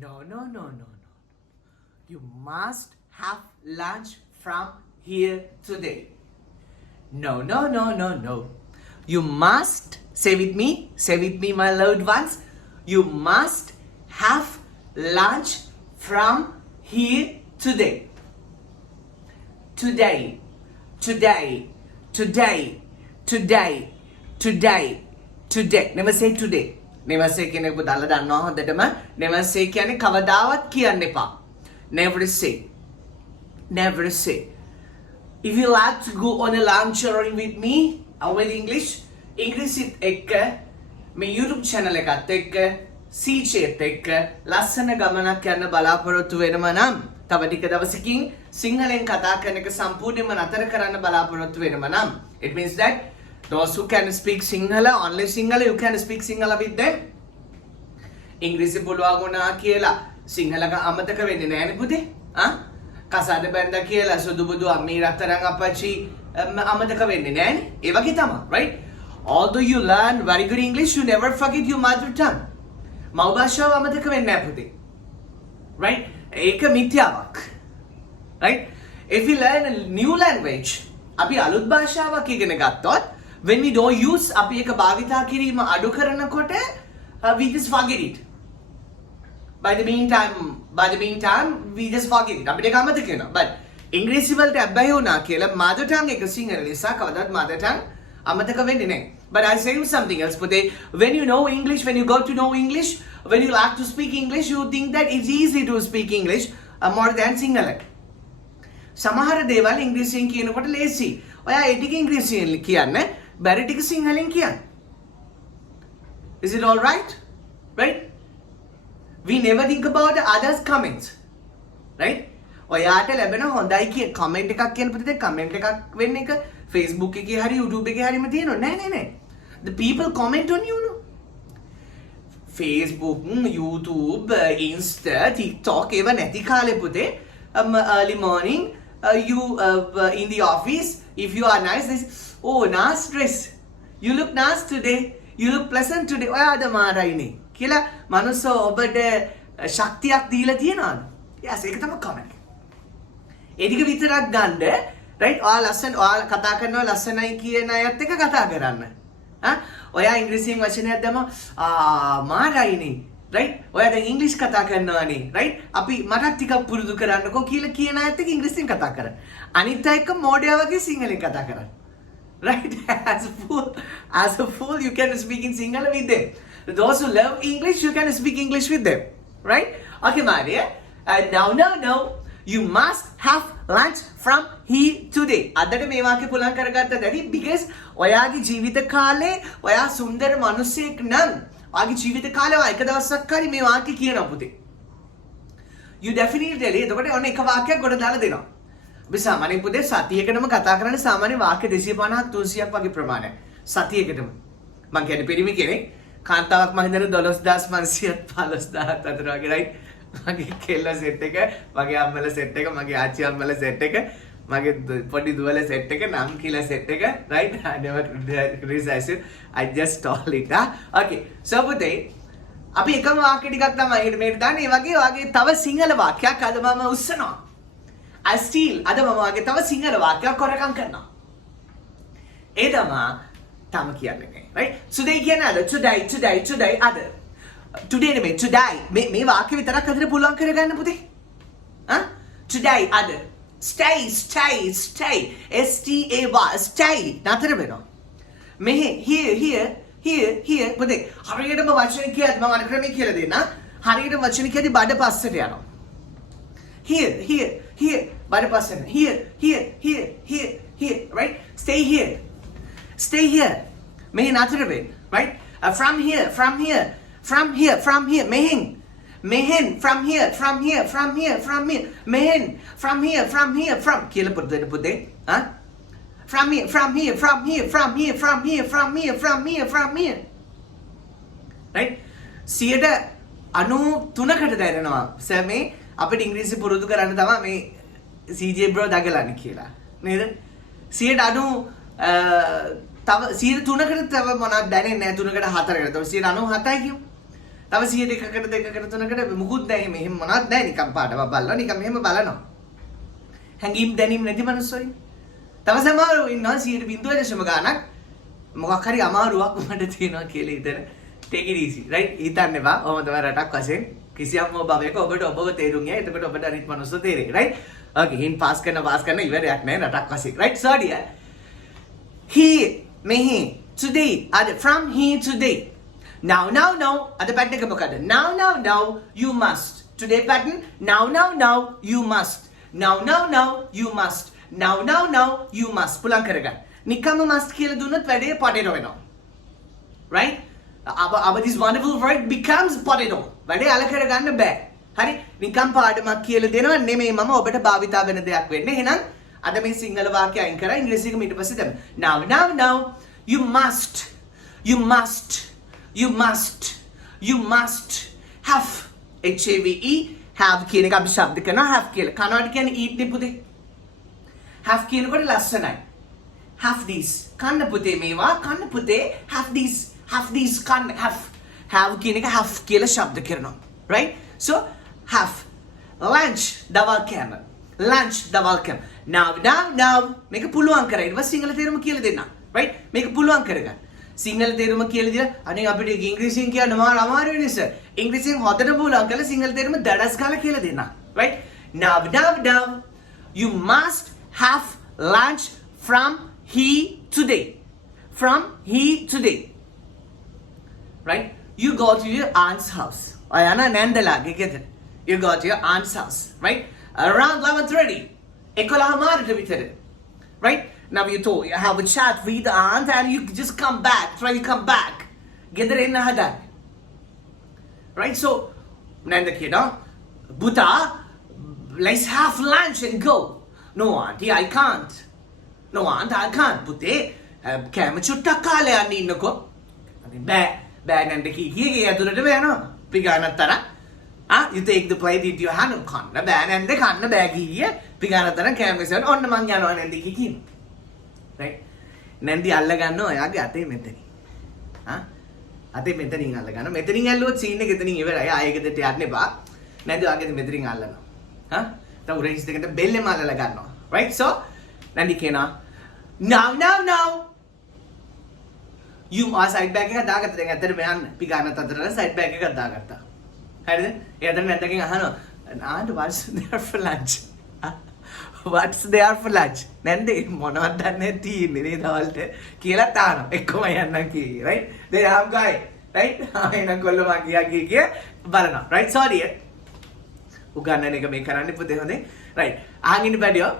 No, no, no, no, no. You must have lunch from here today. No, no, no, no, no. You must, say with me, my loved ones. You must have lunch from here today. Today, today, today, today, today, today. Never say today. Never say කෙනෙකු දාලා දන්නවා හොඳටම. Never say කියන්නේ කවදාවත් කියන්න එපා. Never say. Never say. If you like to go on a lunch journey with me, with English එක්ක මේ YouTube channel එකත් එක්ක CJ එක්ක ලස්සන ගමනක් යන්න බලාපොරොත්තු වෙනම නම් තව ටික දවසකින් සිංහලෙන් කතා කරන එක සම්පූර්ණයෙන්ම නතර කරන්න බලාපොරොත්තු වෙනම නම් it means that those who can speak Sinhala, only Sinhala, you can speak Sinhala with them. ඉංග්‍රීසි පුළුවන් වුණා කියලා සිංහලක අමතක වෙන්නේ නෑනේ පුතේ. කසාද බැඳ කියලා සුදු බුදු අම්මී රත්තරන් අපච්චි අමතක වෙන්නේ නෑනේ. ඒ වගේ තමයි, right? Although you learn very good English, you never forget your mother tongue. මව් භාෂාව අමතක වෙන්නේ නෑ පුතේ. Right? ඒක මිත්‍යාවක්. Right? If we learn a new language, අපි අලුත් භාෂාවක් ඉගෙන ගත්තොත් when we don't use අපි එක භාවිතා කිරීම අඩු කරනකොට we just forget it. By the meantime we just forget it. අපිට ඒක අමතක වෙනවා. But ඉංග්‍රීසි වලට අබ්බැහි වුණා කියලා mother tongue එක සිංහල නිසා කවදාවත් mother tongue අමතක වෙන්නේ නැහැ. But I say you something else today. When you know English, when you got to know English, when you like to speak English, you think that it's easy to speak English more than Sinhala. සමහර දේවල් ඉංග්‍රීසියෙන් කියනකොට ලේසි. ඔයා ඒ ටික ඉංග්‍රීසියෙන් කියන්න, බැරි ටික සිංහලෙන් කියන්න. Is it all right? Right? We never think about the others' comments. Right? ඔයාට ලැබෙන හොඳයි කිය කමෙන්ට් එකක් කියන පුතේ කමෙන්ට් එකක් වෙන්න එක Facebook එකේ හරි YouTube එකේ හරිම තියෙනවා. නෑ. The people comment on you. No? Facebook, YouTube, Insta, TikTok ඒව නැති කාලේ පුතේ early morning you in the office, if you are nice, they say, oh, nice dress. You look nice today. You look pleasant today. ඔයාද මාරයිනේ කියලා මනුස්සෝ ඔබට ශක්තියක් දීලා තියනවාද? Yes, ඒක තමයි comment. ඒ ටික විතරක් ගන්න, right? ඔයා ලස්සන ඔයා කතා කරනවා ලස්සනයි කියන අයත් එක්ක කතා කරන්න. ඔයා ඉංග්‍රීසියෙන් වචනයක් දැම්ම මාරයිනේ. right? ඔයා දැන් ඉංග්‍රීසි කතා කරනවානේ, right? අපි මටත් ටිකක් පුරුදු කරන්නකෝ කියලා කියන අයත් එක්ක ඉංග්‍රීසියෙන් කතා කරන්න. අනිත් අය එක්ක මෝඩයා වගේ සිංහලෙන් කතා කරන්න. Right? As a fool, you can speak in Sinhala with them. Those who love English, you can speak English with them. Right? Okay, Maria. No. You must have lunch from here today. අදට මේ වාක්‍ය පුලන් කරගත්ත දැරි because ඔයාගේ ජීවිත කාලේ ඔයා සුන්දර මිනිසෙක් නම් ඔයාගේ ජීවිත කාලේ ඔයා එක දවසක් හරි මේ වාක්‍ය කියනවා පුතේ. You definitely එතකොට ඔන්න එක වාක්‍යයක් ගොඩ දාලා දෙනවා. අපි සාමාන්‍යයෙන් පුතේ සතියකටම කතා කරන්නේ සාමාන්‍ය වාක්‍ය 250ක් 300ක් වගේ ප්‍රමාණයක්. සතියකටම. මම කියන්නේ පිරිමි කෙනෙක් කාන්තාවක් මම හිතන්නේ 12500ක් 15000ක් අතර වගේ right? මගේ කෙල්ල සෙට් එක, මගේ අම්මලා සෙට් එක, මගේ ආච්චි අම්මලා සෙට් එක, මගේ පොඩි දුවලා සෙට් එක, නම් කියලා සෙට් එක, right? I never criticize it. I just stole it. Okay. So පුතේ අපි එකම වාක්‍ය ටිකක් තමයි මේකට දාන්නේ. ඒ වගේ තව සිංහල වාක්‍යයක් අද මම උස්සනවා. I steal. අද මම වගේ තව සිංහල වාක්‍යයක් කරකම් කරනවා. ඒ තමයි තම කියන්නේ. Right? Today කියන්නේ අද. Today අද. Today නෙමෙයි today මේ වාක්‍ය විතරක් අදට පුළුවන් කරගන්න පුතේ. Today අද. Stay stay නතර වෙනවා. මෙහෙ here පුතේ හරියටම වචන කියද්දි මම අනුක්‍රමයේ කියලා දෙන්න. හරියට වචන කියද්දි බඩ පස්සට යනවා. Here බඩ පස්සට. Here right? Stay here මෙහෙ නතර වෙන්න. Right? From here මෙහෙන් from here මෙහෙන් from කියලා පුතේ from here right 93කට දැනෙනවා සර් මේ අපිට ඉංග්‍රීසි පුරුදු කරන්න තමයි මේ CJ bro දගලන්නේ කියලා නේද 90 තව 3කට තව මොනවද දැනෙන්නේ නැහැ 3කට 4කට තව 97යි කියමු තව 100කට 2කට 3කට මුකුත් නැහැ මෙහෙම මොනවත් නැහැ නිකන් පාඩම බලනවා නිකන් මෙහෙම බලනවා. හැංගීම් දැනීම් නැති මනුස්සයෝ ඉන්නේ. තව සමහරව ඉන්නවා 0.0 ගානක් මොකක් හරි අමාරුවක් මට තියෙනවා කියලා හිතන. take it easy right හිතන්න එපා. ඔහොම තමයි රටක් වශයෙන් කිසියම් භවයක ඔබට ඔබව තේරුම් ගියා. එතකොට ඔබට අනිත් මනුස්සෝ තේරෙයි right. okay හින් පාස් කරන ඉවරයක් නැහැ රටක් වශයෙන් right. so dear he mehi today from here today now ada pattern එක මොකද now you must today pattern now you must now you must now you must පුලං කරගන්න නිකම්ම must කියලා දුන්නොත් වැඩේ potato වෙනවා right this wonderful word becomes potato වැඩේ අල කරගන්න බෑ හරි නිකම් පාඩමක් කියලා දෙනවා නෙමෙයි මම ඔබට භාවිතා වෙන දෙයක් වෙන්නේ එහෙනම් අද මේ සිංහල වාක්‍ය අයින් කරා ඉංග්‍රීසි එක ඊට පස්සේ දැම්ම now you must have have කියන එක අපි ශබ්ද කරනවා have කියලා කනවාට කියන්නේ eat නේ පුතේ have කියනකොට ලස්සනයි have these කන්න පුතේ මේවා කන්න පුතේ have these කන්න have කියන එක have කියලා ශබ්ද කරනවා right so have lunch දවල් කෑම now මේක පුළුවන් කරා ඊට පස්සේ සිංහල තේරුම කියලා දෙන්න right මේක පුළුවන් කරගන්න සිංහල තේරුම කියලා දීලා අනේ අපිට ඉංග්‍රීසියෙන් කියන්න අමාරු වෙන්නේ සර් ඉංග්‍රීසියෙන් හොදට පුළුවන් කරලා සිංහල තේරුම දඩස් ගාලා කියලා දෙන්න right now you must have lunch from here today right you go to your aunt's house ayana nandalage ගෙදර you go to your aunt's house right around 11:30 11:00 විතර right now you have a chat with the aunt and you just come back try to come back ගෙදර එන්න හදන්න right so nanda කියනවා buta let's have lunch and go no auntie I can't පුතේ කෑම චුට්ටක් කාලේ යන්න ඉන්නකෝ බෑ නන්ද කීගේ ඇතුළටම යනවා පිගානත්තර you take the plate into your hand කන්න බෑ නන්ද කන්න බෑ කීය පිගානත්තර කෑම ඉස්සෙන් ඔන්න මං යනවා නන්ද කීකින් right නන්දි අල්ල ගන්නවා එයාගේ අතේ මෙතනින් අතේ මෙතනින් අල්ල ගන්නවා මෙතනින් ඇල්ලුවොත් සීන් එක එතනින් ඉවරයි ආයෙ ගෙදරට යන්න එපා නන්දි වාගේ මෙතනින් අල්ලනවා තව රේස් දෙකට බෙල්ලෙම අල්ලලා ගන්නවා right so නන්දි කියනවා now you side bag එක දාගත්තා දැන් ඇත්තට මෙයන් පිගානත් අතරට side bag එකක් දාගත්තා හරිද එයාට නැත්තකින් අහනවා aunt what's there for lunch නැන්ද මොනවද දන්නේ තියෙන්නේ නේ දවල්ට කියලා තානවා එක්කම යන්නම් කී right they have guy right එනම් කොල්ල මං කිය බලනවා right sorry උගන්නන එක මේ කරන්න පුතේ හොඳේ right ආන් ඉන්න බැඩියෝ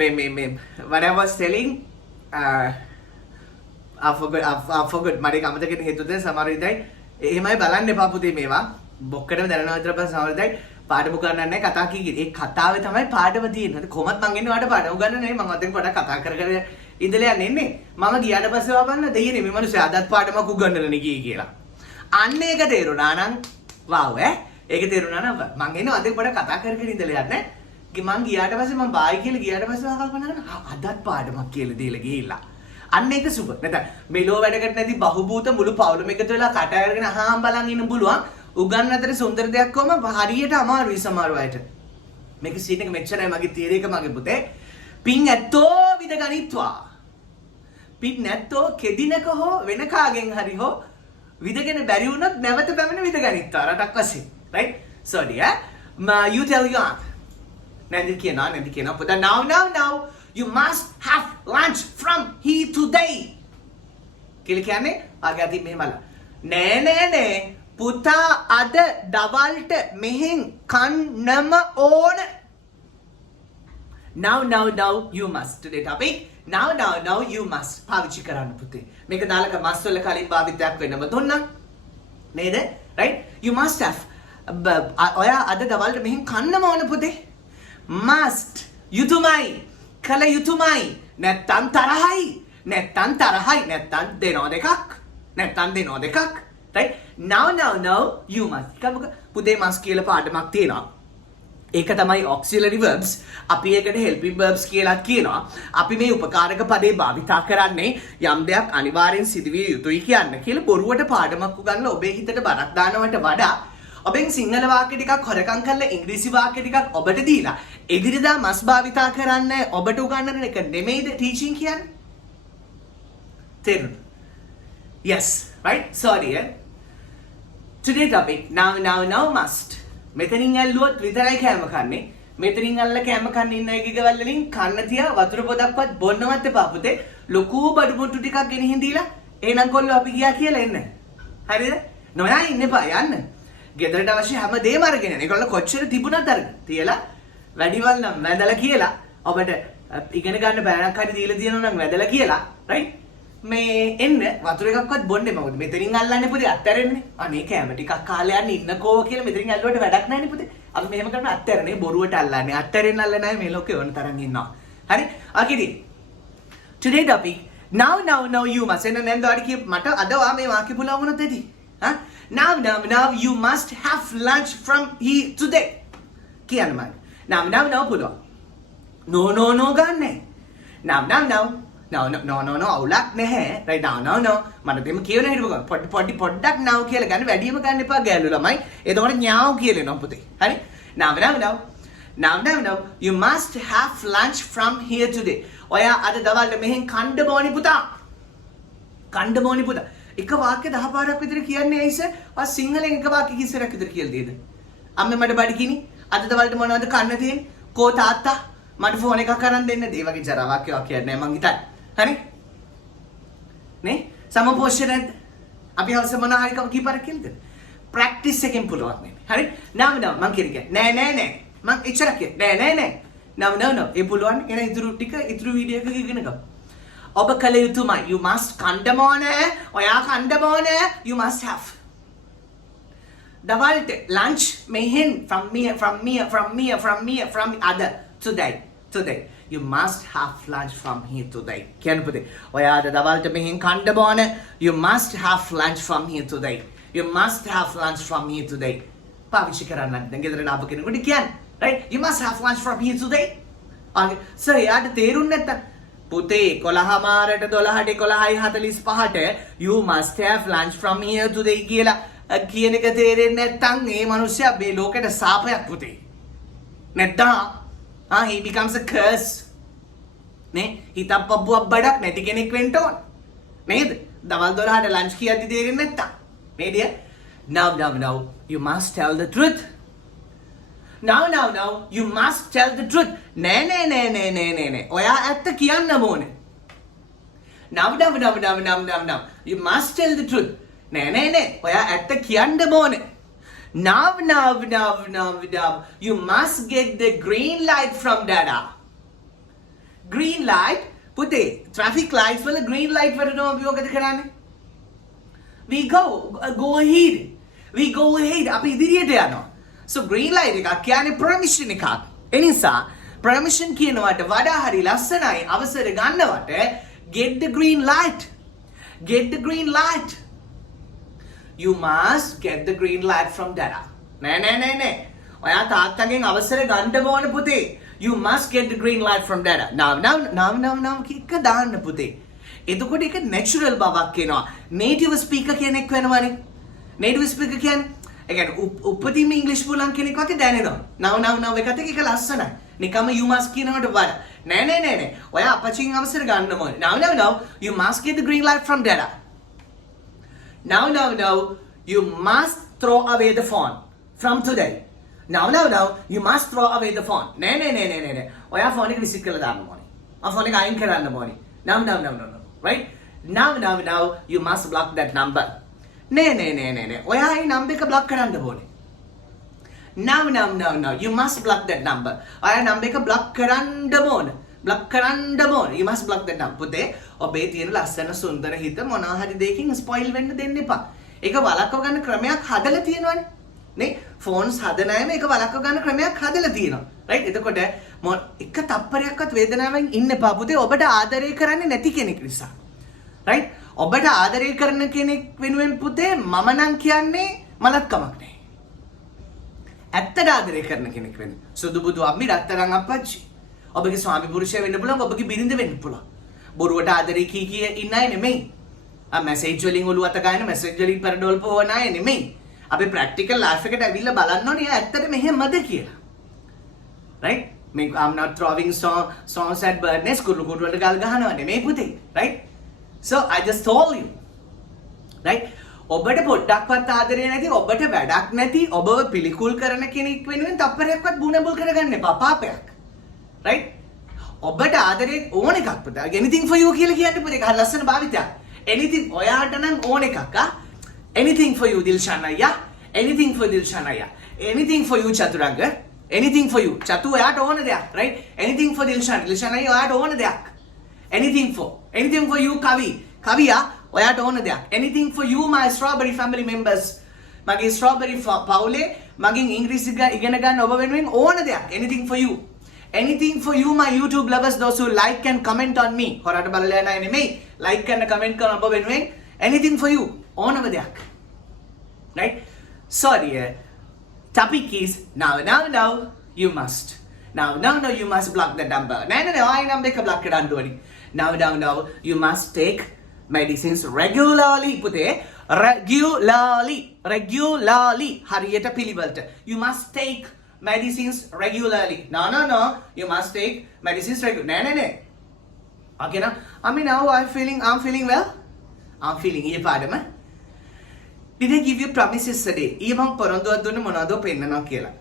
me what I was telling I forgot මට ඒක අමතක වෙන හේතුව තමයි සමහර විටයි එහෙමයි බලන්න එපා පුතේ මේවා බොක්කටම දැනනවා විතර පස්සේ සමහර විටයි පාඩම උගන්නන්නේ නැහැ කතා කීකේ ඒ කතාවේ තමයි පාඩම තියෙන්නේ කොහොමත් මං එන්නේ වාට පාඩම උගන්නන්නේ මං අතෙන් පොඩක් කතා කර ඉඳලා යන්නේ මම ගියාට පස්සේ වපන්න දෙයියනේ මේ මිනිස්සු අදත් පාඩමක් උගන්නන්නේ කියලා අන්න ඒක තේරුණා නම් wow ඒක තේරුණා නම් මං එන්නේ අතෙන් පොඩක් කතා කර ඉඳලා යන්නේ මං ගියාට පස්සේ මං බායි කියලා ගියාට පස්සේ කල්පනා කරනවා අදත් පාඩමක් කියලා දීලා ගිහිල්ලා අන්න ඒක සුබ නැත්නම් මෙලෝ වැඩකට නැති බහුබූත මුළු පවුලම එකතු වෙලා කට අරගෙන අහම් බලන් ඉන්න පුළුවන් උගන්න අතර සුන්දර දෙයක් කොම හරියට අමාරුයි සමහර අයට මේක සීන් එක මෙච්චරයි මගේ තීරය එක මගේ පුතේ පින් ඇත්තෝ විද ගනිත්වා පින් නැත්තෝ කෙදිනක හෝ වෙන කාගෙන් හරි හෝ විදගෙන බැරි වුණොත් නැවත පැමිණ විද ගනිත්වා රටක් වශයෙන් right so dear you tell your aunt Nandi කියනවා පුතා now you must have lunch from here today කියලා කියන්නේ ආගාදී මෙහෙමලා නෑ පුතා අද දවල්ට මෙහෙන් කන්නම ඕන now you must today topic now you must පාවිච්චි කරන්න පුතේ මේක දාලක මස් වල කලින් භාවිතයක් වෙන්නම දුන්නා නේද right you must have ඔයා අද දවල්ට මෙහෙන් කන්නම ඕන පුතේ must යුතුයමයි කල යුතුයමයි නැත්තම් තරහයි නැත්තම් දෙනෝ දෙකක් right now you must පුතේ must කියලා පාඩමක් තියෙනවා ඒක තමයි auxiliary verbs. අපි ඒකට helping verbs කියලා කියනවා. අපි මේ උපකාරක පදේ භාවිතා කරන්නේ යම් දෙයක් අනිවාර්යෙන් සිදුවිය යුතුයි කියන්න කියලා බොරුවට පාඩමක් උගන්වලා ඔබේ හිතට බරක් දානවට වඩා ඔබෙන් සිංහල වාක්‍ය ටිකක් හොරකම් කරලා ඉංග්‍රීසි වාක්‍ය ටිකක් ඔබට දීලා එදිරිදා මස් භාවිතා කරන්න ඔබට උගන්වන එක නෙමෙයිද ටීචින් කියන්නේ? තේරුණා? Yes, right? Sorry. Today topic now must. මෙතනින් ඇල්ලුවොත් විතරයි කෑම කන්නේ. මෙතනින් අල්ල කෑම කන්න ඉන්න එකගවල් වලින් කන්න තියා වතුර පොදක්වත් බොන්නවත් එපා පුතේ. ලොකු බඩු මුට්ටු ටිකක් ගෙනihin දීලා එහෙනම් කොල්ලෝ අපි ගියා කියලා එන්න. හරිද? නොයා ඉන්න එපා යන්න. ගෙදරට අවශ්‍ය හැම දෙයක්ම අරගෙන යන්න. ඒගොල්ලෝ කොච්චර තිබුණත් අරගෙන තියලා වැඩිවල් නම් වැඳලා කියලා ඔබට ඉගෙන ගන්න බෑනක් හරි දීලා තියෙනවා නම් වැඳලා කියලා right මේ එන්න වතුර එකක්වත් බොන්නේ මොකද මෙතනින් අල්ලන්නේ පුතේ අත්හැරෙන්නේ අනේ කැම ටිකක් කාලේ යන්න ඉන්නකෝ කියලා මෙතනින් ඇල්ලුවට වැඩක් නැහැ නේ පුතේ අපි මෙහෙම කරන අත්හැරනේ බොරුවට අල්ලන්නේ අත්හැරෙන්න අල්ල නැහැ මේ ලෝකේ ඕන තරම් ඉන්නවා හරි අකිරි today topic now you must එන්න නේද ඔයාලට කිය මට අද වා මේ වාක්‍ය පුලව වුණොත් ඇති හා now you must have lunch from here today කියන්න මම now පුලව no ගන්නෑ no අවුලක් නැහැ right no මට දෙම කියවන හිටපො පොඩ්ඩක් now කියලා ගන්න වැඩියම ගන්න එපා ගෑලු ළමයි එතකොට ඥාව කියලා එනවා පුතේ හරි now you must have lunch from here today ඔයා අද දවල්ට මෙහෙන් කණ්ඩ බෝනි පුතා එක වාක්‍ය 10 පාරක් විතර කියන්නේ ඇයිස ඔයා සිංහලෙන් එක වාක්‍ය කිස්සරක් විතර කියලා දෙයිද අම්මේ මට බඩගිනි අද දවල්ට මොනවද කන්න තියෙන්නේ කෝ තාත්තා මට ෆෝන් එකක් අරන් දෙන්න ඒ වගේ ජරා වාක්‍යයක් කියන්නේ මං හිතන්නේ හරි නේ සමපෝෂණයත් අපි හවස මොන හරි කීපාරක් කියලාද ප්‍රැක්ටිස් එකෙන් පුළුවන් නේ හරි now මං කියන්නේ නෑ මං එච්චරක් කියන්නේ නෑ no ඒ පුළුවන් එන ඉතුරු ටික ඉතුරු වීඩියෝ එකක ඉගෙන ගමු ඔබ කල යුතුමයි you must කණ්ඩමෝන ඔයා කණ්ඩමෝන you must have දවල්ට lunch මෙහෙන් from other today you must have lunch from here today කියන්නේ පුතේ ඔයා අද දවල්ට මෙහෙන් කණ්ඩමෝන you must have lunch from here today පාවිච්චි කරන්න දැන් ගෙදරට ආපු කෙනෙකුට කියන්නේ right you must have lunch from here today sir යාට තේරුන්නේ නැත්තම් පුතේ 11:00ට 12ට 11:45ට you must have lunch from here today කියලා කියන එක තේරෙන්නේ නැත්තම් මේ මිනිස්සයා මේ ලෝකෙට සාපයක් පුතේ නැත්තම් he becomes a curse නේ හිතක් පබ්බුවක් බඩක් නැති කෙනෙක් වෙන්න ඕන නේද දවල් 12ට ලන්ච් කියද්දි තේරෙන්නේ නැත්තම් නේද now you must tell the truth now you must tell the truth නෑ ඔයා ඇත්ත කියන්න ඕනේ now you must tell the truth නෑ ඔයා ඇත්ත කියන්න ඕනේ now you must get the green light from dada green light පුතේ traffic lights වල green light වලට අපි මොකද කරන්නේ we go ahead අපි ඉදිරියට යනවා so green light එකක් කියන්නේ permission එකක් ඒ නිසා permission කියනවට වඩා හරි ලස්සනයි අවසර ගන්නවට get the green light you must get the green light from dada නෑ ඔයා තාත්තගෙන් අවසර ගන්න ඕන පුතේ you must get the green light from dada now කික දාන්න පුතේ එතකොට ඒක natural බවක් එනවා native speaker කෙනෙක් වෙනවනේ native speaker කියන්නේ ඒ කියන්නේ උපදීම ඉංග්‍රීසි පුළුවන් කෙනෙක් වගේ දැනෙනවා now එකත් එක ලස්සනයි නිකම්ම you must කියනවට වඩා නෑ ඔයා අපච්චිගෙන් අවසර ගන්න ඕනේ now you must get the green light from dada now you must throw away the phone from today now you must throw away the phone නෑ ඔයා ෆෝන් එක රිසීව් කරලා දාන්න ඕනේ ෆෝන් එක අයින් කරන්න ඕනේ now right now you must block that number නෑ ඔයා ඒ නම්බර් එක බ්ලොක් කරන්න ඕනේ now you must block that number ඔයා නම්බර් එක බ්ලොක් කරන්න ඕනේ you must block that number පුතේ ඔබේ තියෙන ලස්සන සුන්දර හිත මොනවා හරි දෙයකින් ස්පොයිල් වෙන්න දෙන්න එපා ඒක වළක්ව ගන්න ක්‍රමයක් හදලා තියෙනවනේ නේ ෆෝන්ස් හදන අයම ඒක වළක්ව ගන්න ක්‍රමයක් හදලා තියෙනවා රයිට් එතකොට එක තප්පරයක්වත් වේදනාවෙන් ඉන්න එපා පුතේ ඔබට ආදරය කරන්නේ නැති කෙනෙක් නිසා රයිට් ඔබට ආදරය කරන කෙනෙක් වෙනුවෙන් පුතේ මම නම් කියන්නේ මලත් කමක් නැහැ ඇත්තට ආදරය කරන කෙනෙක් වෙන්න. සුදු බුදු අම්මි රත්තරන් අප්පච්චි. ඔබගේ ස්වාමි පුරුෂයා වෙන්න පුළුවන්, ඔබගේ බිරිඳ වෙන්න පුළුවන්. බොරුවට ආදරේ කී ඉන්න අය නෙමෙයි. මැසේජ් වලින් ඔළුව අත ගන්න මැසේජ් වලින් පෙරඩෝල් පොවන අය නෙමෙයි. අපි ප්‍රැක්ටිකල් ලයිෆ් එකට ඇවිල්ලා බලන්න ඕනේ ඇත්තට මෙහෙමද කියලා. right? I'm not throwing songs at birds කුරුළු කුරු වලට ගල් ගහනවා නෙමෙයි පුතේ. right? So I just told you. right? ඔබට පොඩ්ඩක්වත් ආදරේ නැති, ඔබට වැඩක් නැති, ඔබව පිළිකුල් කරන කෙනෙක් වෙනුවෙන් තප්පරයක්වත් බුණබුල් කරගන්න එපා පාපයක්. right? ඔබට ආදරේ ඕන එකක් පුතා. anything for you කියලා කියන්නේ පුතේ. ඒක ලස්සන භාවිතයක්. anything ඔයාට නම් ඕන එකක් anything for you Dilshan ayya. anything for Dilshan ayya. anything for you Chaturanga. anything for you Chatu ඔයාට ඕන දෙයක්. right? anything for Dilshan ayya ඔයාට ඕන දෙයක්. anything for you Kaviya ඔයාට ඕන දෙයක්. anything for you my strawberry family members. මගේ strawberry පවුලේ මගෙන් ඉංග්‍රීසි ඉගෙන ගන්න ඔබ වෙනුවෙන් ඕන දෙයක්. anything for you. anything for you my YouTube lovers, those who like and comment on me. හොරට බලලා යන අය නෙමෙයි. like and comment කරන ඔබ වෙනුවෙන් anything for you. ඕනම දෙයක්. right? sorry topic is now you must. now you must block the number. නෑ ඔය number එක block කරන්න ඕනි. now you must take medicines regularly පුතේ. regularly හරියට පිළිවෙලට. you must take medicines regularly. No, you must take medicines regularly. No. Okay, now now I'm feeling well. I'm feeling ये පාඩම. Did I give you promises today? ඊ මම පොරොන්දුවක් දුන්න මොනවද පෙන්නනවා කියලා.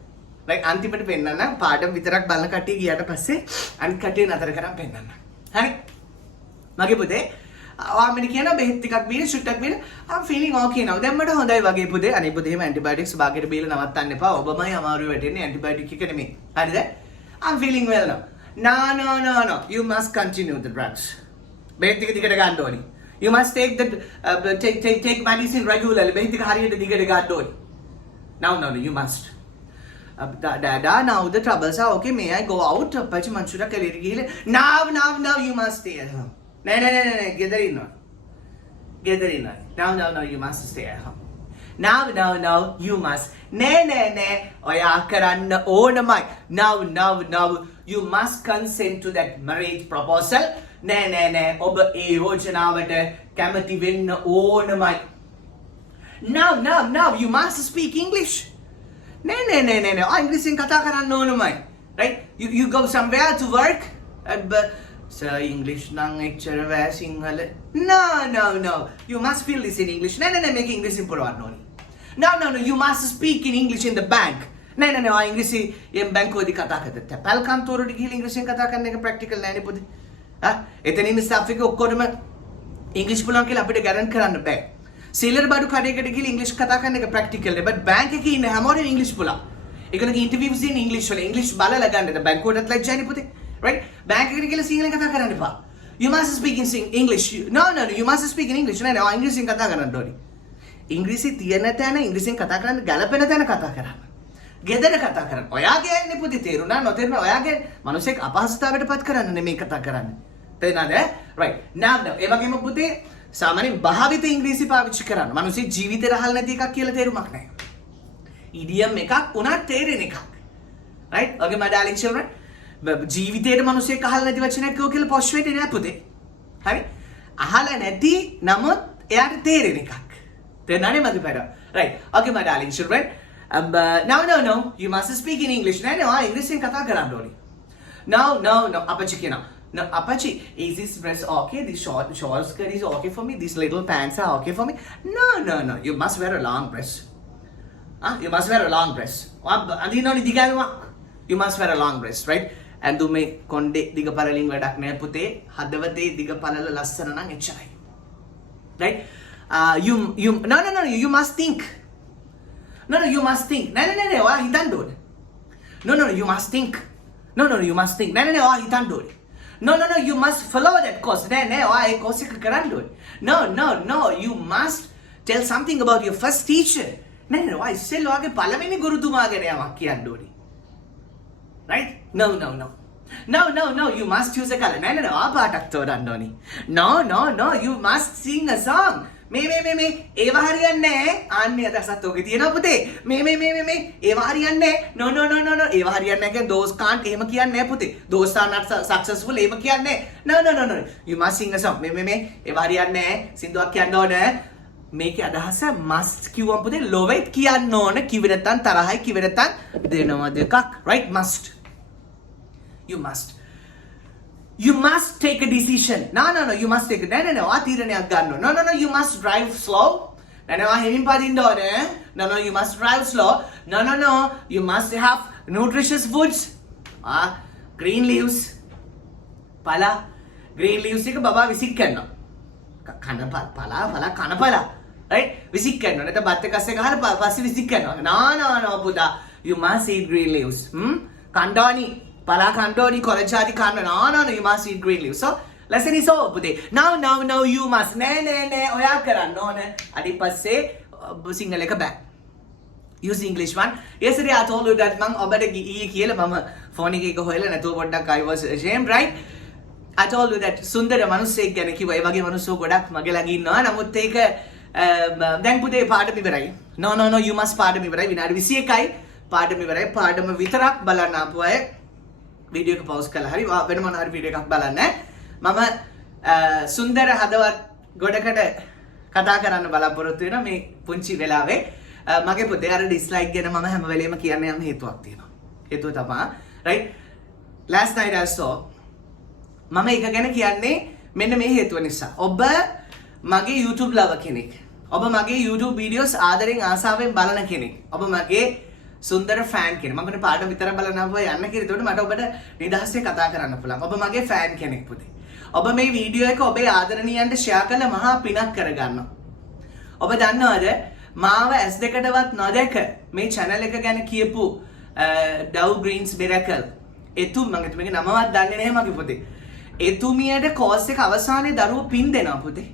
right අන්තිමට පෙන්නන්න පාඩම විතරක් බලන කට්ටිය ගියාට පස්සේ අනිත් කට්ටිය නතර කරන් පෙන්නන්න. හරි? මගේ පුතේ ආමින කියන බෙහෙත් ටිකක් බීලා ෂුට්ටක් බීලා I'm feeling okay now. දැන් මට හොඳයි වගේ පුතේ. අනේ පුතේ එහෙම ඇන්ටිබයොටික්ස් භාගයට බීලා නවත්තන්න එපා. ඔබමයි අමාරුවේ වැටෙන්නේ ඇන්ටිබයොටික් එක නෙමෙයි. හරිද? I'm feeling well now. No. You must continue the drugs. බෙහෙත් ටික දිගට ගන්න ඕනි. You must take take medicine regularly. බෙහෙත් ටික හරියට දිගට ගන්න ඕනි. No, you must. Dada, now the troubles are okay. May I go out? අපච්චි මං ෂුට්ටක් එළියට ගිහලා now you must stay at home. No. Gather in. Now you must stay at home. Now you must. Ne. ඔයා කරන්න ඕනමයි. Now you must consent to that marriage proposal. Ne. ඔබ ඒ යෝජනාවට කැමති වෙන්න ඕනමයි. Now you must speak English. Ne. ඉංග්‍රීසියෙන් කතා කරන්න ඕනමයි. Right? You go somewhere to work. Sir, English nang lecture wa Sinhala. No. You must feel this in English. No, make English in Purwan. No. You must speak in English in the bank. No. English in bank odi kata karta. Palkan toro di gil English in kata karne ka practical nahi pudi. එතනින් staff එක ඔක්කොටම ඉංග්‍රීසි පුළුවන් කියලා අපිට guarantee කරන්න බෑ. සීලර් බඩු කඩේකට ගිහලා ඉංග්‍රීසි කතා කරන එක ප්‍රැක්ටිකල් නේ. බට් බැංක් එකේ ඉන්න හැමෝටම ඉංග්‍රීසි පුළුවන්. ඒගොල්ලන්ගේ ඉන්ටර්වියුස් ඉන්නේ ඉංග්‍රීසි වල. ඉංග්‍රීසි බලලා ගන්නද බැංකුවටත් ලැජ්ජානේ පුතේ. right? බැංක් එකට ගිහලා සිංහලෙන් කතා කරන්න එපා. You must speak in English. No. You must speak in English. නෑ ඉංග්‍රීසියෙන් කතා කරන්න ඕනි. ඉංග්‍රීසි තියෙන තැන ඉංග්‍රීසියෙන් කතා කරන්න ගැළපෙන තැන කතා කරන්න. ගෙදර කතා කරන්න. ඔයාගේ අයනේ පුතේ තේරුණා නොතේරුණා ඔයාගේ මිනිස්සෙක් අපහසුතාවයට පත් කරන්න නෙමෙයි කතා කරන්නේ. තේරෙනවද? right. now ඒ වගේම පුතේ සාමාන්‍යයෙන් භාවිත ඉංග්‍රීසි පාවිච්චි කරන්න. මිනිස්සු ජීවිතේට අහලා නැති එකක් කියලා තේරුමක් නැහැ. ඉඩියම් එකක් උනත් තේරෙන එකක්. right? okay my darling children. ජීවිතේට මිනිස්සෙක් අහලා නැති වචනයක් කිව්ව කියලා පොෂ් වෙන්නේ නෑ පුතේ. හරි? අහලා නැති නමුත් එයාට තේරෙන එකක්. තේරෙනවනේ මගේ පැර. right. okay my darling children. No. You must speak in English. නෑ ඉංග්‍රීසියෙන් කතා කරන්න ඕනි. No. අපච්චි කියනවා. No, Apache, is this dress okay? This short skirt is okay for me? These little pants are okay for me? No. You must wear a long dress. You must wear a long dress. You must wear a long dress, right? And do me konde diga paraling wadak ne pute hadawate diga palala lassana nang echai. Right? No. You must think. No. You must think. No. Oya hitan dode. No. You must think. No. You must think. No. Oya hitan dode. No, you must follow that course. I course No, you must tell something about your first teacher. No, I still wage palameni gurutuma gane yamak kiyanna oni. Right? No, you must choose a color. No, aa paatak thoranna oni. No, you must sing a song. මේ ඒවා හරියන්නේ නැහැ. ආන්නේ අදහසත් ඔගේ තියෙනවා පුතේ. මේ ඒවා හරියන්නේ නැහැ. no ඒවා හරියන්නේ නැහැ කියන්නේ those can't එහෙම කියන්නේ නැහැ පුතේ. those are not successful එහෙම කියන්නේ no you must sing a song. මේ ඒවා හරියන්නේ නැහැ. සින්දුවක් කියන්න ඕන. මේකේ අදහස must කිව්වම පුතේ ලොවෙත් කියන්න ඕන. කිව්වේ නැත්නම් තරහයි කිව්වේ නැත්නම් දෙනවා දෙකක්. right must. You must take a decision. No. You must take no. ආතීරණයක් ගන්න ඕන. No. You must drive slow. No. හෙමින් පදින්න ඕන. No. You must drive slow. No. You must have nutritious foods. Green leaves. පලා. Green leaves එක බබා විසික් කරනවා. පලා. right? විසික් කරනවා. නැත්නම් බත් එක අස්සේ ගහලා පස්සේ විසික් කරනවා. No පුතා. You must eat green leaves. කණ්ඩානි පලා කණ්ඩෝනි කොලජාති කන්න no you must eat green leaves. So lesson is over පුතේ. No you must නෑ ඔයා කරන්න ඕන. අඩි පස්සේ සිංහල එක බෑ. use English one. Yesterday I told you that මං ඔබට ඊයේ කියලා මම ෆෝන් එකේ හොයලා නැතුව පොඩ්ඩක් I was ashamed, right? I told you that සුන්දර මිනිස්සෙක් ගැන කිව්වා. ඒ වගේ මිනිස්සු ගොඩක් මගේ ළඟ ඉන්නවා. නමුත් ඒක දැන් පුතේ පාඩම ඉවරයි. No you must පාඩම ඉවරයි. විනාඩි 21යි පාඩම ඉවරයි. පාඩම විතරක් බලන්න ආපු අය වීඩියෝ එක පවුස් කරලා හරි වෙන මොන හරි වීඩියෝ එකක් බලන්න. මම සුන්දර හදවත් ගොඩකට කතා කරන්න බලාපොරොත්තු වෙනවා මේ පුංචි වෙලාවේ. මගේ පුතේ අර ඩිස්ලයික් ගැන මම හැම වෙලේම කියන්න යම් හේතුවක් තියෙනවා. හේතුව තමයි right last night I saw මම එක ගැන කියන්නේ මෙන්න මේ හේතුව නිසා. ඔබ මගේ YouTube ලව කෙනෙක්. ඔබ මගේ YouTube videos ආදරෙන් ආසාවෙන් බලන කෙනෙක්. ඔබ මගේ සුන්දර ෆෑන් කෙනෙක්. මම කියන්නේ පාඩම විතර බලන අබ්බ යන්න කියලා. ඒකට මට ඔබට නිදහසේ කතා කරන්න පුළුවන්. ඔබ මගේ ෆෑන් කෙනෙක් පුතේ. ඔබ මේ වීඩියෝ එක ඔබේ ආදරණීයන්ට ෂෙයා කරලා මහා පිනක් කරගන්නවා. ඔබ දන්නවද මාව S2කටවත් නොදැක මේ channel එක ගැන කියපු Dow Greens Miracle මම එතුමියගේ නමවත් දන්නේ නැහැ මගේ පුතේ. එතුමියට කෝස් එක අවසානයේ දරුවෝ පින් දෙනවා පුතේ.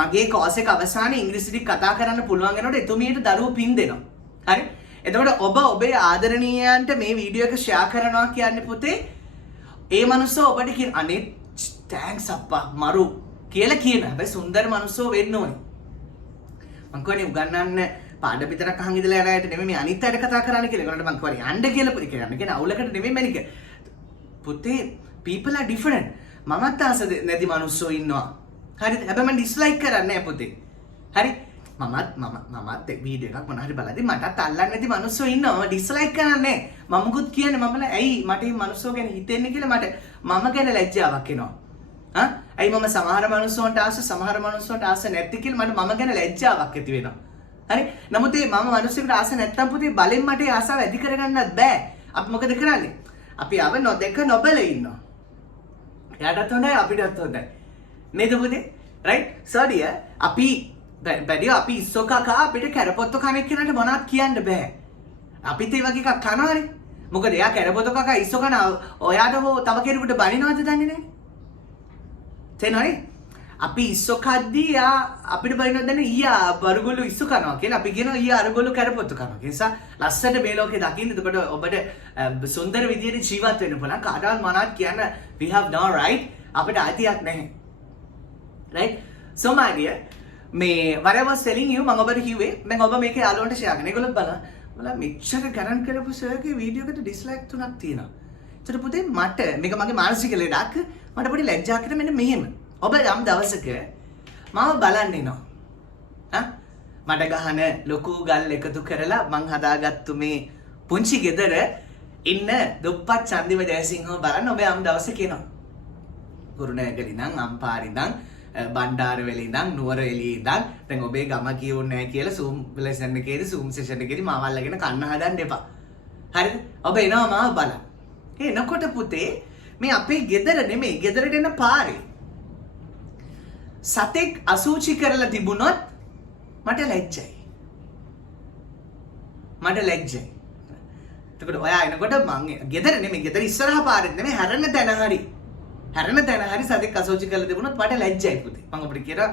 මගේ කෝස් එක අවසානයේ ඉංග්‍රීසි කතා කරන්න පුළුවන් වෙනකොට එතුමියට දරුවෝ පින් දෙනවා. හරි? එතකොට ඔබ ඔබේ ආදරණීයයන්ට මේ වීඩියෝ එක ෂෙයා කරනවා කියන්නේ පුතේ ඒ මනුස්සෝ ඔබට කියන අනේ thanks අප්පා මරු කියලා කියන. හැබැයි සුන්දර මනුස්සෝ වෙන්න ඕනේ. මං කියන්නේ උගන්නන්න පාඩම විතරක් අහන් ඉඳලා යන අයට නෙමෙයි මේ අනිත් අයට කතා කරන්න කියලා. ඒකට මං කියන්නේ යන්න කියලා පුතේ කියන්නේ. කියන්නේ අවුලකට නෙමෙයි මැනික. පුතේ people are different. මමත් ආස නැති මනුස්සෝ ඉන්නවා. හරිද? හැබැයි මම dislike කරන්නේ නැහැ පුතේ. හරි? මමත් වීඩියෝ එකක් මොන හරි බලද්දි මටත් අල්ලන්නේ නැති මිනිස්සු ඉන්නවා. මම ඩිස්ලයික් කරන්නේ නැහැ. මම මුකුත් කියන්නේ මම ඇයි මට මේ මිනිස්සු ගැන හිතෙන්නේ කියලා මට මම ගැන ලැජ්ජාවක් එනවා. ඇයි මම සමහර මිනිස්සුන්ට ආස සමහර මිනිස්සුන්ට ආස නැති කියලා මට මම ගැන ලැජ්ජාවක් ඇති වෙනවා. හරි? නමුත් මේ මම මිනිස්සුන්ට ආස නැත්තම් පුතේ බලෙන් මට ඒ ආසාව ඇති කරගන්නත් බෑ. අපි මොකද කරන්නේ? අපි ආව නොදැක නොබල ඉන්නවා. එයාටත් හොඳයි අපිටත් හොඳයි. නේද පුතේ? right? so dear අපි බැඩියෝ අපි ඉස්සෝ කකා අපිට කැරපොත්තු කණෙක් කෙනාට මොනවත් කියන්න බෑ. අපිත් ඒ වගේ එකක් කනවනේ. මොකද එයා කැරපොත්තු කකා ඉස්සෝ කන ඔයාට හෝ තව කෙනෙකුට බනිනවද දන්නේ නැහැ. තේනවනේ? අපි ඉස්සෝ කද්දී යා අපිට බනිනවද දන්නේ ඊයා බරුගොල්ලෝ ඉස්සෝ කනවා කියලා. අපි කියනවා ඊයා අරගොල්ලෝ කැරපොත්තු කනවා. ඒ නිසා ලස්සට මේ ලෝකේ දකින්න එතකොට ඔබට සුන්දර විදියට ජීවත් වෙන්න පුළුවන්. කාටවත් මොනවත් කියන්න we have no right. අපිට අයිතියක් නැහැ. right? so my dear මේ what I was telling you මම ඔබට කිව්වේ දැන් ඔබ මේක යාළුවන්ට ෂෙයා කරන්න. ඒගොල්ලෝ බලලා මෙච්චර ගණන් කරපු සර්ගේ වීඩියෝ එකට ඩිස්ලයික් 3ක් තියෙනවා. ඒතර පුතේ මට මේක මගේ මානසික ලෙඩක්. මට පොඩි ලැජ්ජාවක් හිතෙන මෙන්න මෙහෙම. ඔබ යම් දවසක මම බලන්න එනවා. මට ගහන ලොකු ගල් එකතු කරලා මං හදාගත්තු මේ පුංචි ගෙදර ඉන්න දුප්පත් චන්දිම ජයසිංහව බලන්න ඔබ යම් දවසක එනවා. කුරුණෑගල ඉඳන් අම්පාර ඉඳන් බණ්ඩාරවැලේ ඉඳන් නුවරඑළියේ ඉඳන් දැන් ඔබේ ගම කියෝන්නේ නැහැ කියලා Zoom lesson එකේදී Zoom session එකේදී මාව අල්ලගෙන කන්න හදන්න එපා. හරිද? ඔබ එනවා මාව බලන්න. එනකොට පුතේ මේ අපේ ගෙදර නෙමෙයි ගෙදරට එන පාරේ සතෙක් අසූචි කරලා තිබුණොත් මට ලැජ්ජයි. එතකොට ඔයා එනකොට මං ගෙදර නෙමෙයි ගෙදර ඉස්සරහා පාරේ නෙමෙයි හැරෙන තැන හරි සතෙක් අසෝචි කරලා තිබුණොත් මට ලැජ්ජයි පුතේ. මම අපිට කියනවා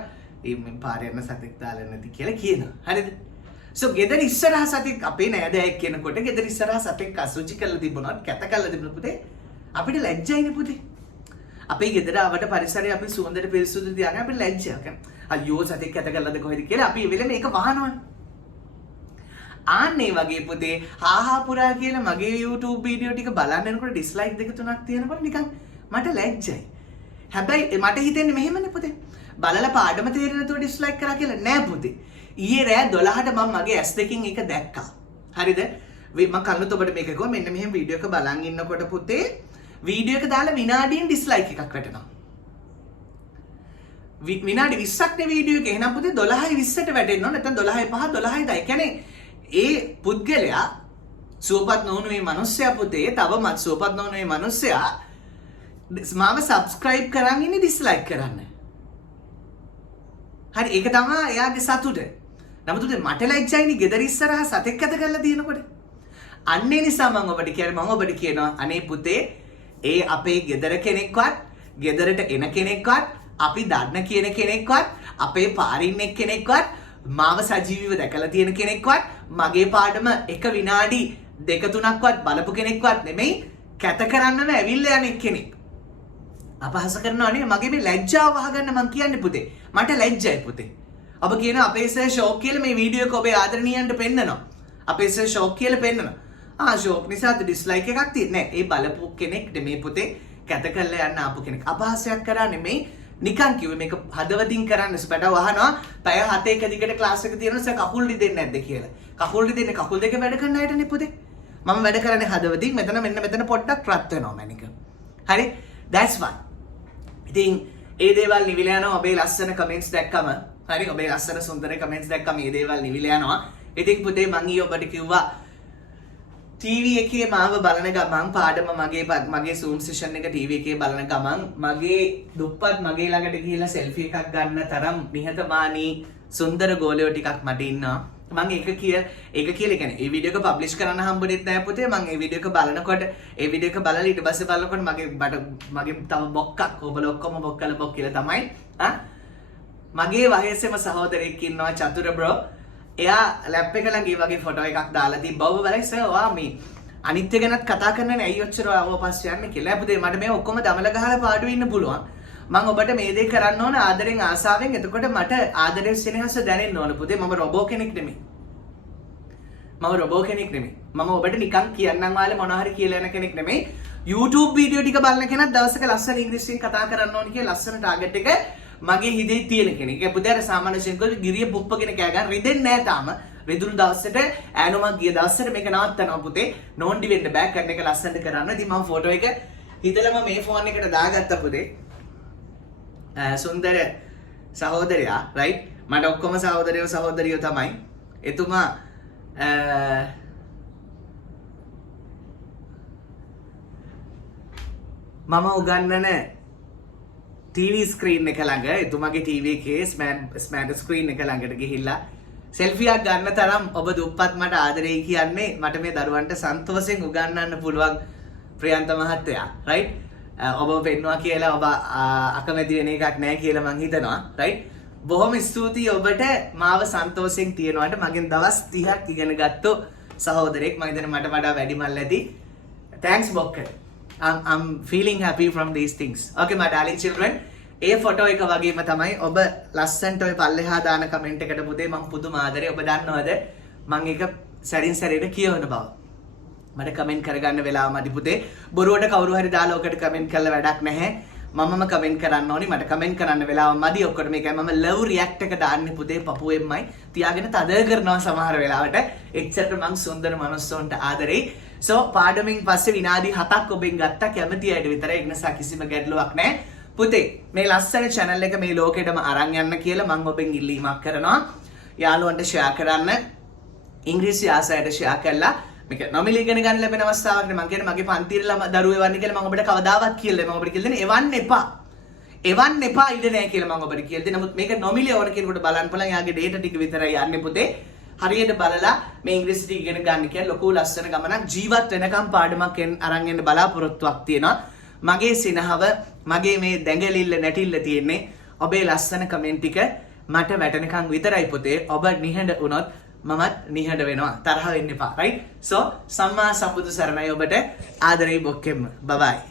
මේ පාරේ යන සතෙක් දාලා නැති කියලා කියනවා. හරිද? so ගෙදර ඉස්සරහා සතෙක් අපේ නෑදෑයෙක් කියනකොට ගෙදර ඉස්සරහා සතෙක් අසෝචි කරලා තිබුණොත් කැත කරලා තිබුණොත් පුතේ අපිට ලැජ්ජයිනේ පුතේ. අපේ ගෙදර ආවට පරිසරය අපි සුවඳට පිරිසුදු තියාගෙන අපි ලැජ්ජාවක්. අයියෝ සතෙක් කැත කළාද කොහෙද කියලා අපි ඒ වෙලේ මේක වහනවනේ. ආන්නේ වගේ පුතේ හාහා පුරා කියලා මගේ YouTube වීඩියෝ ටික බලන්න යනකොට ඩිස්ලයික් දෙක තුනක් තියෙනකොට නිකන් මට ලැජ්ජයි. හැබැයි මට හිතෙන්නේ මෙහෙමනේ පුතේ. බලලා පාඩම තේරෙන්නේ නැතුව ඩිස්ලයික් කරා කියලා නෑ පුතේ. ඊයේ රෑ 12ට මම මගේ ඇස් දෙකෙන් ඒක දැක්කා. හරිද? මම කල්ලුත් ඔබට මේක කිව්වා මෙන්න මෙහෙම වීඩියෝ එක බලන් ඉන්නකොට පුතේ වීඩියෝ එක දාලා විනාඩියෙන් ඩිස්ලයික් එකක් වැටෙනවා. විනාඩි 20ක් නේ වීඩියෝ එක. එහෙනම් පුතේ 12:20ට වැටෙන්න ඕන. නැත්නම් 12:05 12:10. ඒ කියන්නේ ඒ පුද්ගලයා සුවපත් නොවුණු මේ මිනිස්සයා පුතේ තවමත් සුවපත් නොවුණු මේ මිනිස්සයා මාව සබ්ස්ක්‍රයිබ් කරන් ඉන්නේ ඩිස්ලයික් කරන්න. හරි ඒක තමයි එයාගේ සතුට. නමුත් මට ලැජ්ජයිනේ ගෙදර ඉස්සරහා සතෙක් කැත කරලා තියෙනකොට. අන්නේ නිසා මම ඔබට කියනවා අනේ පුතේ ඒ අපේ ගෙදර කෙනෙක්වත් ගෙදරට එන කෙනෙක්වත් අපි දන්න කියන කෙනෙක්වත් අපේ පාරින් එක් කෙනෙක්වත් මාව සජීවීව දැකලා තියෙන කෙනෙක්වත් මගේ පාඩම එක විනාඩි දෙක තුනක්වත් බලපු කෙනෙක්වත් නෙමෙයි කැත කරන්නම ඇවිල්ලා යන කෙනෙක්. අපහාස කරනවා නේ මගේ මේ ලැජ්ජාව වහගන්න මං කියන්නේ පුතේ. මට ලැජ්ජයි පුතේ. ඔබ කියන අපේ සර් ෂෝක් කියලා මේ වීඩියෝ එක ඔබේ ආදරණීයන්ට පෙන්නනවා. අපේ සර් ෂෝක් කියලා පෙන්නනවා. ෂෝක් නිසා ඩිස්ලයික් එකක් තියෙන්නේ නැහැ. ඒ බලපු කෙනෙක් නෙමේ පුතේ කැත කරලා යන්න ආපු කෙනෙක්. අපහාසයක් කරා නෙමෙයි නිකන් කිව්වේ මේක හදවතින් කරන්න ස්පැට වහනවා. පැය 7ක දිගට ක්ලාස් එක තියෙනවා සර් කකුල් රිදෙන්නේ නැද්ද කියලා. කකුල් රිදෙන්නේ කකුල් දෙක වැඩ කරන අයටනේ පුතේ. මම වැඩ කරන්නේ හදවතින්. මෙතන පොඩ්ඩක් රත් වෙනවා මැනික. හරි? that's one. ඉතින් ඒ දේවල් නිවිල යනවා ඔබේ ලස්සන කමෙන්ට්ස් දැක්කම. හරි ඔබේ ලස්සන සුන්දර කමෙන්ට්ස් දැක්කම මේ දේවල් නිවිල යනවා. ඉතින් පුතේ මං ඊයේ ඔබට කිව්වා TV එකේ මාව බලන ගමන් පාඩම මගේ Zoom session එක TV එකේ බලන ගමන් මගේ දුප්පත් මගේ ළඟට ගිහිල්ලා selfie එකක් ගන්න තරම් නිහතමානී සුන්දර ගෝලයෝ ටිකක් මට ඉන්නවා. මම ඒක කියලා කියන්නේ ඒ වීඩියෝ එක පබ්ලිෂ් කරන්න හම්බුනේත් නැහැ පුතේ. මම ඒ වීඩියෝ එක බලනකොට ඒ වීඩියෝ එක බලලා ඊට පස්සේ බලනකොට මගේ තව බොක්කක් ඔබලා ඔක්කොම බොක්කල බොක් කියලා තමයි මගේ වයසේම සහෝදරයෙක් ඉන්නවා චතුර බ්‍රෝ. එයා ලැප් එක ළඟ වගේ ෆොටෝ එකක් දාලා තිබ්බව බලයි සර් ඔයා මේ අනිත් එක ගැනත් කතා කරන්නේ ඇයි ඔච්චර ආව පස්සේ යන්නේ කියලා. පුතේ මට මේ ඔක්කොම දමල ගහලා පාඩුවේ ඉන්න පුළුවන්. මම ඔබට මේ දේ කරන්න ඕන ආදරෙන් ආසාවෙන්. එතකොට මට ආදරේ සෙනෙහස දැනෙන්න ඕන පුතේ. මම රොබෝ කෙනෙක් නෙමෙයි. මම ඔබට නිකන් කියන්නම් වාලේ මොනවා හරි කියලා යන කෙනෙක් නෙමෙයි. YouTube වීඩියෝ ටික බලන කෙනත් දවසක ලස්සන ඉංග්‍රීසියෙන් කතා කරන්න ඕන කියලා ලස්සන ටාගට් එක මගේ හිතේ තියෙන කෙනෙක්. ඒ පුතේ අර සාමාන්‍ය සිංගල් ගිරිය පුප්පගෙන කෑ ගන්න රිදෙන්නේ නැහැ තාම. රිදුණු දවසට ඈනුමක් ගිය දවසට මේක නවත්තනවා පුතේ. නෝන්ඩි වෙන්න බෑ කරන එක ලස්සනට කරන්න. ඉතින් මම ෆොටෝ එක හිතලම මේ ෆෝන් එකට දාගත්තා පුතේ. සුන්දර සහෝදරයා රයිට් මට ඔක්කොම සහෝදරියෝ තමයි. එතුමා මම උගන්නන TV ස්ක්‍රීන් එක ළඟ එතුමාගේ TV එකේ ස්මෑට් ස්ක්‍රීන් එක ළඟට ගිහිල්ලා සෙල්ෆි එකක් ගන්න තරම් ඔබ දුප්පත් මට ආදරෙයි කියන්නේ මට මේ දරුවන්ට සන්තෝෂයෙන් උගන්වන්න පුළුවන් ප්‍රියන්ත මහත්තයා රයිට් ඔබ පෙන්නවා කියලා ඔබ අකමැති වෙන එකක් නැහැ කියලා මං හිතනවා රයිට් බොහොම ස්තුතියි ඔබට මාව සන්තෝෂයෙන් තියනවාට මගෙන් දවස් 30ක් ඉගෙන ගත්තෝ සහෝදරෙක් මම හිතන්නේ මට වඩා වැඩිමල් ඇති thanks බොක්කර් I'm feeling happy from these things okay my darling children A photo එක වගේම තමයි ඔබ ලස්සන්ට ඔය පල්ලෙහා දාන කමෙන්ට් එකට පුතේ මම පුදුම ආදරේ ඔබ දන්නවද මම ඒක සැරින් සැරේට කියවන බව මට කමෙන්ට් කරගන්න වෙලාව මදි පුතේ බොරුවට කවුරු හරි දාලා ඔකට කමෙන්ට් කරලා වැඩක් නැහැ මමම කමෙන්ට් කරන්න ඕනි මට කමෙන්ට් කරන්න වෙලාව මදි ඔක්කොට මේකයි මම ලව් රියැක්ට් එක දාන්නේ පුතේ පපුවෙන්මයි තියාගෙන තද කරනවා සමහර වෙලාවට එච්චරට මං සුන්දර මනුස්සොන්ට ආදරෙයි so පාඩමින් පස්සේ විනාඩි 7ක් ඔබෙන් ගත්තා කැමති අයට විතරයි ඒක නිසා කිසිම ගැටලුවක් නැහැ පුතේ මේ ලස්සන channel එක මේ ලෝකෙටම අරන් යන්න කියලා මම ඔබෙන් ඉල්ලීමක් කරනවා යාළුවන්ට share කරන්න ඉංග්‍රීසි ආසයට share කරලා මේක නොමිලේ ඉගෙන ගන්න ලැබෙන අවස්ථාවක් නේ මම කියන්නේ මගේ පන්තියේ දරුවෝ එවන්නේ කියලා මම ඔබට කවදාවත් කියලා මම ඔබට කියලා දෙන්නේ එවන්න එපා ඉඩ නැහැ කියලා මම ඔබට කියලා දෙන්නේ නමුත් මේක නොමිලේ ඕන කෙනෙකුට බලන්න පුළුවන් යාගේ data ටික විතරයි යන්නේ පුතේ හරියට බලලා මේ ඉංග්‍රීසි ටික ඉගෙන ගන්න කියලා ලොකු ලස්සන ගමනක් ජීවත් වෙනකම් පාඩමක් අරන් එන්න බලාපොරොත්තුවක් තියෙනවා මගේ සිනහව මගේ මේ දැඟලිල්ල නැටිල්ල තියෙන්නේ ඔබේ ලස්සන කමෙන්ට් ටික මට වැටෙනකන් විතරයි පුතේ ඔබ නිහඬ වුණොත් මමත් නිහඬ වෙනවා තරහ වෙන්න එපා right so සම්මා සම්බුදු සරණයි ඔබට ආදරේ බොක්කෙම්ම bye bye